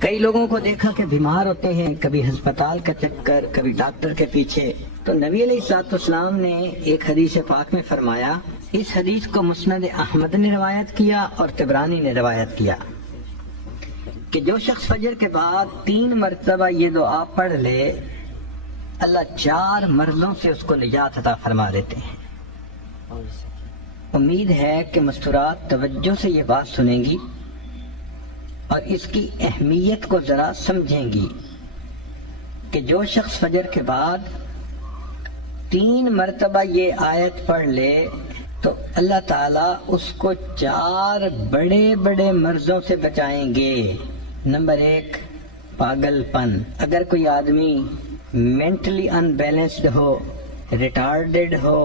کئی لوگوں کو دیکھا کہ بیمار ہوتے ہیں، کبھی ہسپتال کا چکر، کبھی ڈاکٹر کے پیچھے، تو نبی علیہ الصلوۃ والسلام نے ایک حدیث پاک میں فرمایا، اس حدیث کو مسند احمد نے روایت کیا اور طبرانی نے روایت کیا کہ جو شخص فجر کے بعد 3 مرتبہ یہ دعا پڑھ لے، اللہ 4 مرضوں سے اس کو نجات عطا فرما دیتے ہیں۔ امید ہے کہ مستورات توجہ سے یہ بات سنیں گی اور اس کی اہمیت کو ذرا سمجھیں گی کہ جو شخص فجر کے بعد 3 مرتبہ یہ آیت پڑھ لے تو اللہ تعالیٰ اس کو 4 بڑے بڑے مرضوں سے بچائیں گے۔ نمبر 1، پاگل پن۔ اگر کوئی آدمی مینٹلی ان بیلنسڈ ہو، ریٹارڈڈ ہو،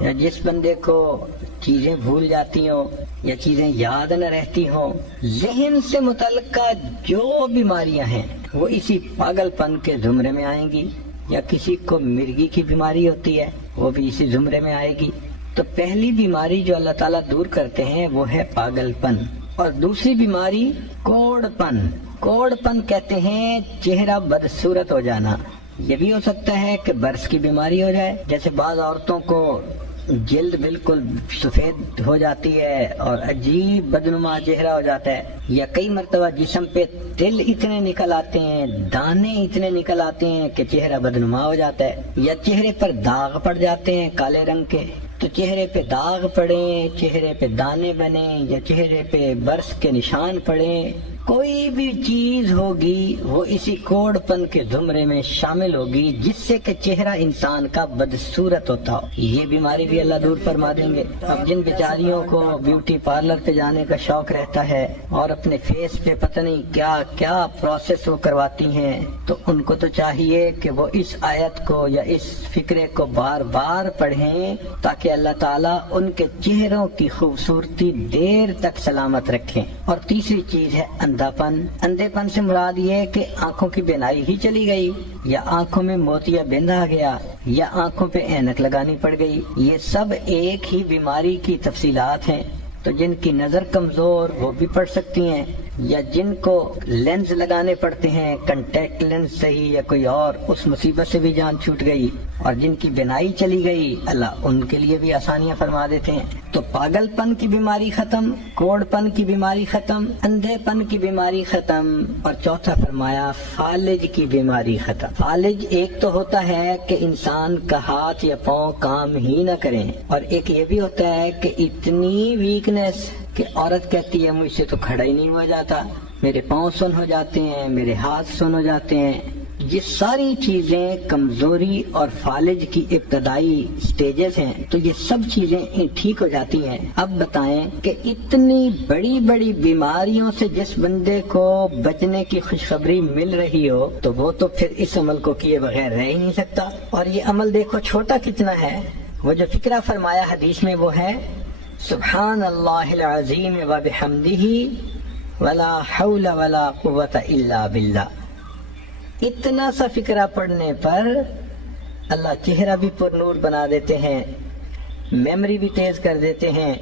یا جس بندے کو چیزیں بھول جاتی ہوں یا چیزیں یاد نہ رہتی ہوں، ذہن سے متعلقہ جو بیماریاں ہیں وہ اسی پاگل پن کے زمرے میں آئیں گی، یا کسی کو مرگی کی بیماری ہوتی ہے وہ بھی اسی زمرے میں آئے گی۔ تو پہلی بیماری جو اللہ تعالیٰ دور کرتے ہیں وہ ہے پاگل پن، اور دوسری بیماری کوڑ پن۔ کوڑ پن کہتے ہیں چہرہ بدصورت ہو جانا۔ یہ بھی ہو سکتا ہے کہ برس کی بیماری ہو جائے، جیسے بعض عورتوں کو جلد بالکل سفید ہو جاتی ہے اور عجیب بدنما چہرہ ہو جاتا ہے، یا کئی مرتبہ جسم پہ تل اتنے نکل آتے ہیں، دانے اتنے نکل آتے ہیں کہ چہرہ بدنما ہو جاتا ہے، یا چہرے پر داغ پڑ جاتے ہیں کالے رنگ کے۔ تو چہرے پہ داغ پڑیں، چہرے پہ دانے بنیں، یا چہرے پہ برس کے نشان پڑیں، کوئی بھی چیز ہوگی وہ اسی کوڑ پن کے زمرے میں شامل ہوگی، جس سے کہ چہرہ انسان کا بدصورت ہوتا ہو۔ یہ بیماری بھی اللہ دور فرما دیں گے۔ اب جن بیچاریوں کو بیوٹی پارلر پہ جانے کا شوق رہتا ہے اور اپنے فیس پہ پتہ نہیں کیا کیا پروسیس وہ کرواتی ہیں، تو ان کو تو چاہیے کہ وہ اس آیت کو یا اس فکرے کو بار بار پڑھیں تاکہ اللہ تعالیٰ ان کے چہروں کی خوبصورتی دیر تک سلامت رکھیں۔ اور تیسری چیز ہے اندھا پن۔ اندھے پن سے مراد یہ ہے کہ آنکھوں کی بینائی ہی چلی گئی، یا آنکھوں میں موتیا بند آ گیا، یا آنکھوں پہ اینک لگانی پڑ گئی۔ یہ سب ایک ہی بیماری کی تفصیلات ہیں۔ تو جن کی نظر کمزور وہ بھی پڑھ سکتی ہیں، یا جن کو لینز لگانے پڑتے ہیں، کنٹیکٹ لینز صحیح یا کوئی اور، اس مصیبت سے بھی جان چھوٹ گئی۔ اور جن کی بینائی چلی گئی اللہ ان کے لیے بھی آسانیاں فرما دیتے ہیں۔ تو پاگل پن کی بیماری ختم، کوڑ پن کی بیماری ختم، اندھے پن کی بیماری ختم، اور چوتھا فرمایا فالج کی بیماری ختم۔ فالج ایک تو ہوتا ہے کہ انسان کا ہاتھ یا پاؤں کام ہی نہ کریں، اور ایک یہ بھی ہوتا ہے کہ اتنی ویکنیس کہ عورت کہتی ہے مجھ سے تو کھڑا ہی نہیں ہوا جاتا، میرے پاؤں سن ہو جاتے ہیں، میرے ہاتھ سن ہو جاتے ہیں۔ یہ ساری چیزیں کمزوری اور فالج کی ابتدائی سٹیجز ہیں، تو یہ سب چیزیں ٹھیک ہو جاتی ہیں۔ اب بتائیں کہ اتنی بڑی بڑی بیماریوں سے جس بندے کو بچنے کی خوشخبری مل رہی ہو تو وہ تو پھر اس عمل کو کیے بغیر رہ ہی نہیں سکتا۔ اور یہ عمل دیکھو چھوٹا کتنا ہے، وہ جو فکرہ فرمایا حدیث میں وہ ہے سبحان اللہ العظیم وبحمدہ ولا حول ولا قوة الا باللہ۔ اتنا سا فکرہ پڑھنے پر اللہ چہرہ بھی پر نور بنا دیتے ہیں، میموری بھی تیز کر دیتے ہیں،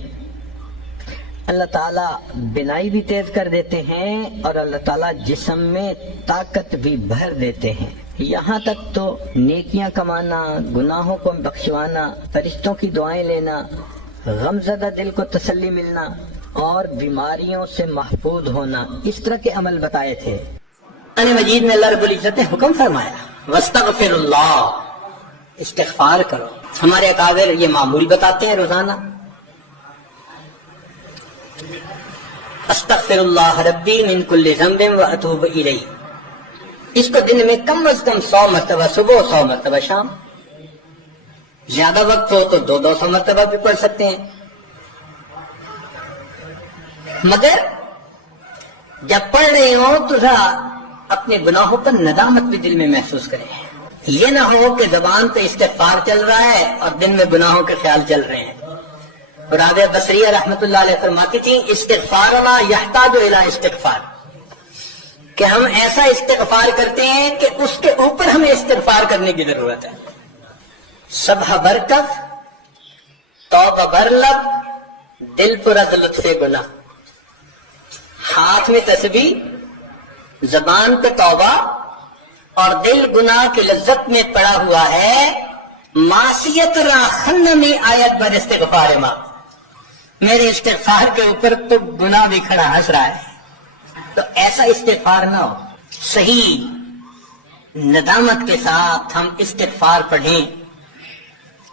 اللہ تعالیٰ بینائی بھی تیز کر دیتے ہیں، اور اللہ تعالیٰ جسم میں طاقت بھی بھر دیتے ہیں۔ یہاں تک تو نیکیاں کمانا، گناہوں کو بخشوانا، فرشتوں کی دعائیں لینا، غمزدہ دل کو تسلی ملنا، اور بیماریوں سے محفوظ ہونا، اس طرح کے عمل بتائے تھے۔ قرآن مجید میں اللہ رب العزت نے حکم فرمایا وَاسْتَغْفِرُ اللَّهَ، استغفار کرو۔ ہمارے اکابر یہ معمول بتاتے ہیں روزانہ، استغفر اللہ ربی من کل ذنب واتوب الیہ۔ اس کو دن میں کم از کم 100 مرتبہ صبح، 100 مرتبہ شام، زیادہ وقت ہو تو 200 مرتبہ بھی پڑھ سکتے ہیں۔ مگر جب پڑھ رہے ہوں تو ذرا اپنے گناہوں پر ندامت بھی دل میں محسوس کریں۔ یہ نہ ہو کہ زبان پہ استغفار چل رہا ہے اور دن میں گناہوں کے خیال چل رہے ہیں۔ رابعہ بصریہ رحمۃ اللہ علیہ فرماتی تھی استغفارنا یحتاج الی استغفار، کہ ہم ایسا استغفار کرتے ہیں کہ اس کے اوپر ہمیں استغفار کرنے کی ضرورت ہے۔ سبح برکف، توبہ برلب، دل پر از لطف گناہ، ہاتھ میں تسبیح، زبان پہ توبہ اور دل گناہ کی لذت میں پڑا ہوا ہے، معصیت راخن میں آیت بر استغفار ماں، میرے استغفار کے اوپر تو گناہ بھی کھڑا ہنس رہا ہے. تو ایسا استغفار نہ ہو. صحیح ندامت کے ساتھ ہم استغفار پڑھیں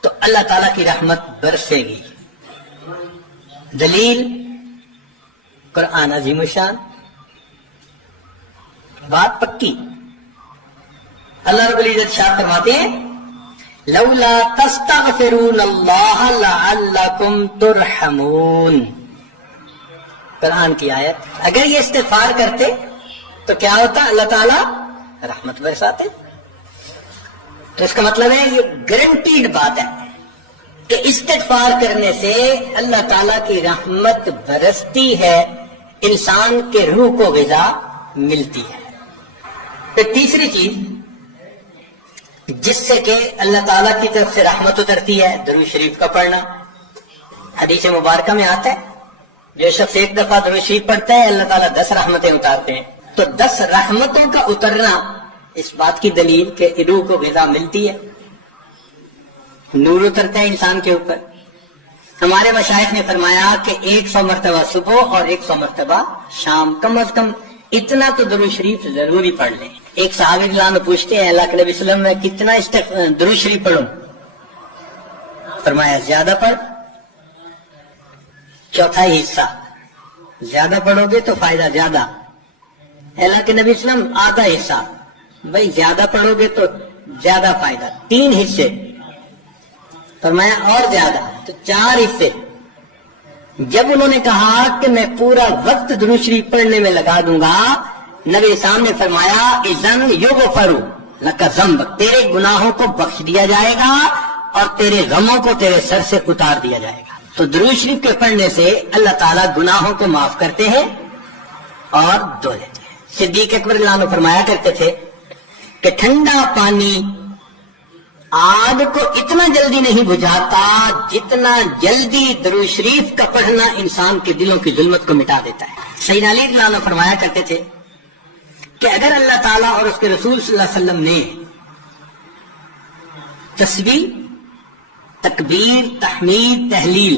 تو اللہ تعالیٰ کی رحمت برسے گی. دلیل قرآن عظیم الشان، بات پکی. اللہ رب العزت شاہ فرماتے ہیں لولا تستغفرون اللہ لعلکم ترحمون. قرآن کی آیت. اگر یہ استغفار کرتے تو کیا ہوتا؟ اللہ تعالیٰ رحمت برساتے. تو اس کا مطلب ہے یہ گارنٹیڈ بات ہے کہ استغفار کرنے سے اللہ تعالیٰ کی رحمت برستی ہے، انسان کے روح کو غذا ملتی ہے. پھر تیسری چیز جس سے کہ اللہ تعالیٰ کی طرف سے رحمت اترتی ہے، درود شریف کا پڑھنا. حدیث مبارکہ میں آتا ہے جو شخص ایک دفعہ درود شریف پڑھتا ہے اللہ تعالیٰ 10 رحمتیں اتارتے ہیں. تو 10 رحمتوں کا اترنا اس بات کی دلیل کہ روح کو غذا ملتی ہے، نور اترتا ہے انسان کے اوپر. ہمارے مشائخ نے فرمایا کہ 100 مرتبہ صبح اور 100 مرتبہ شام، کم از کم اتنا تو درود شریف ضروری پڑھ لیں. ایک صحابی رضی اللہ عنہ پوچھتے ہیں اللہ کے نبی صلی اللہ علیہ وسلم میں کتنا درود شریف پڑھوں؟ فرمایا زیادہ پڑھ، چوتھائی حصہ. زیادہ پڑھو گے تو فائدہ زیادہ. اللہ کے نبی صلی اللہ علیہ وسلم آدھا حصہ. بھائی زیادہ پڑھو گے تو زیادہ فائدہ. 3 حصے. فرمایا اور زیادہ تو 4 حصے. جب انہوں نے کہا کہ میں پورا وقت درود شریف پڑھنے میں لگا دوں گا، نبی صاحب نے فرمایا اذن یغفر لک ذنبک، تیرے گناہوں کو بخش دیا جائے گا اور تیرے غموں کو تیرے سر سے اتار دیا جائے گا. تو درود شریف کے پڑھنے سے اللہ تعالیٰ گناہوں کو معاف کرتے ہیں اور دھو لیتے ہیں. صدیق اکبر رضی اللہ عنہ فرمایا کرتے تھے کہ ٹھنڈا پانی آگ کو اتنا جلدی نہیں بجھاتا جتنا جلدی درود شریف کا پڑھنا انسان کے دلوں کی ظلمت کو مٹا دیتا ہے. سیدنا علی رضی اللہ عنہ فرمایا کرتے تھے کہ اگر اللہ تعالیٰ اور اس کے رسول صلی اللہ علیہ وسلم نے تسبیح، تکبیر، تحمید، تحلیل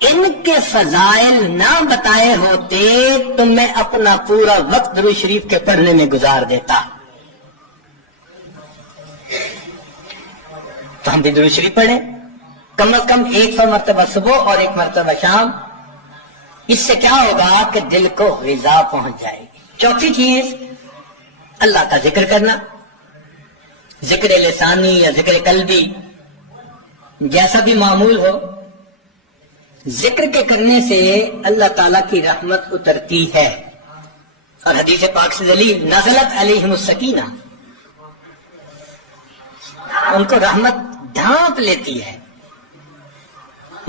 ان کے فضائل نہ بتائے ہوتے تو میں اپنا پورا وقت درود شریف کے پڑھنے میں گزار دیتا. تو ہم بھی درود شریف پڑھیں کم از کم 100 مرتبہ صبح اور 1 مرتبہ شام. اس سے کیا ہوگا کہ دل کو غذا پہنچ جائے گی. چوتھی چیز اللہ کا ذکر کرنا، ذکر لسانی یا ذکر قلبی جیسا بھی معمول ہو. ذکر کے کرنے سے اللہ تعالیٰ کی رحمت اترتی ہے. اور حدیث پاک سے دلیل نزلت علیہم السکینہ، ان کو رحمت ڈھانپ لیتی ہے.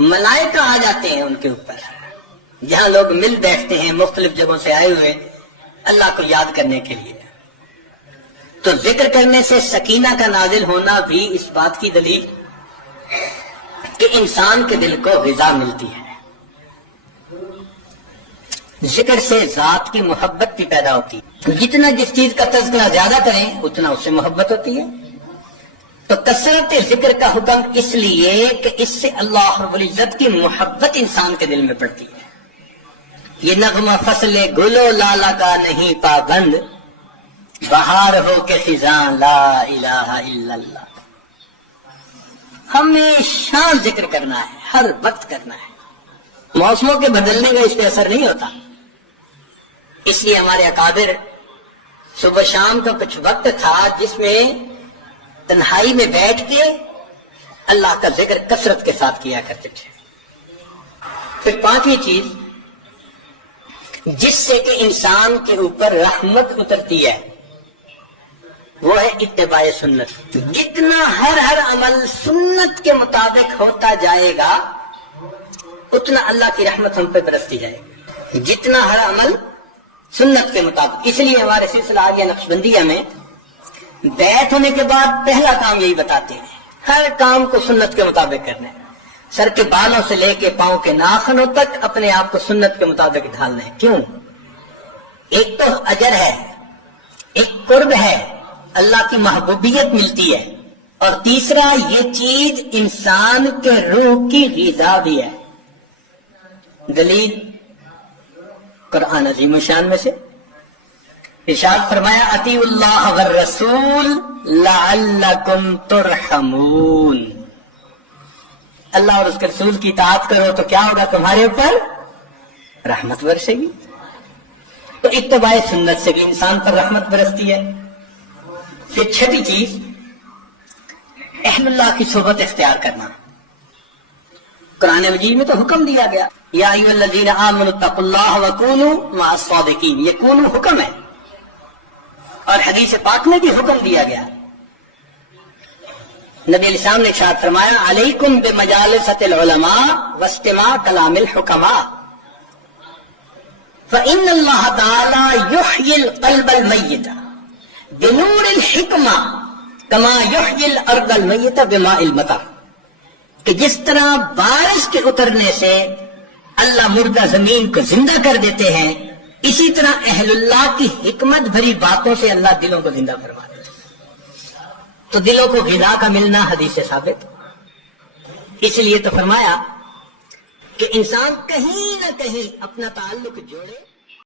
ملائکہ آ جاتے ہیں ان کے اوپر. جہاں لوگ مل بیٹھتے ہیں مختلف جگہوں سے آئے ہوئے اللہ کو یاد کرنے کے لیے، تو ذکر کرنے سے سکینہ کا نازل ہونا بھی اس بات کی دلیل کہ انسان کے دل کو غذا ملتی ہے. ذکر سے ذات کی محبت بھی پیدا ہوتی ہے. جتنا جس چیز کا تذکرہ زیادہ کریں اتنا اس سے محبت ہوتی ہے. تو کثرت ذکر کا حکم اس لیے کہ اس سے اللہ رب العزت کی محبت انسان کے دل میں پڑتی ہے. یہ نغمہ فصل گل و لالا کا نہیں پابند، بہار ہو کے خزاں لا الہ الا اللہ. ہمیشہ ذکر کرنا ہے، ہر وقت کرنا ہے. موسموں کے بدلنے کا اس پہ اثر نہیں ہوتا. اس لیے ہمارے اکابر صبح شام کا کچھ وقت تھا جس میں تنہائی میں بیٹھ کے اللہ کا ذکر کثرت کے ساتھ کیا کرتے تھے. پھر 5ویں چیز جس سے کہ انسان کے اوپر رحمت اترتی ہے وہ ہے اتباع سنت. جتنا ہر عمل سنت کے مطابق ہوتا جائے گا اتنا اللہ کی رحمت ہم پہ برستی جائے گی. جتنا ہر عمل سنت کے مطابق. اس لیے ہمارے سلسلہ آریہ نقشبندیہ میں بیعت ہونے کے بعد پہلا کام یہی بتاتے ہیں، ہر کام کو سنت کے مطابق کرنا ہے. سر کے بالوں سے لے کے پاؤں کے ناخنوں تک اپنے آپ کو سنت کے مطابق ڈھالنا ہے. کیوں؟ ایک تو اجر ہے، ایک قرب ہے، اللہ کی محبوبیت ملتی ہے، اور تیسرا یہ چیز انسان کے روح کی غذا بھی ہے۔ دلیل قرآن عظیم الشان میں سے ارشاد فرمایا اطیعوا اللہ والرسول لعلکم ترحمون، اللہ اور اس کے رسول کی اطاعت کرو تو کیا ہوگا؟ تمہارے اوپر رحمت برسے گی۔ تو اتباع سنت سے بھی انسان پر رحمت برستی ہے۔ پھر چھٹی چیز اہل اللہ کی صحبت اختیار کرنا۔ قرآن مجید میں تو حکم دیا گیا یا ایھا الذین آمنوا اتقوا اللہ وکونوا مع الصادقین، یہ کونوا حکم ہے، اور حدیث پاک میں بھی حکم دیا گیا۔ نبی علیہ السلام نے ارشاد فرمایا علیکم بمجالسۃ العلماء واستماع کلام الحکماء فإن اللہ تعالی یحیی القلب المیت بنور الحکمہ کما یحیی الارض المیت بماء المطر، کہ جس طرح بارش کے اترنے سے اللہ مردہ زمین کو زندہ کر دیتے ہیں، اسی طرح اہل اللہ کی حکمت بھری باتوں سے اللہ دلوں کو زندہ فرما دیتے ہیں۔ تو دلوں کو غذا کا ملنا حدیث سے ثابت، اس لیے تو فرمایا کہ انسان کہیں نہ کہیں اپنا تعلق جوڑے۔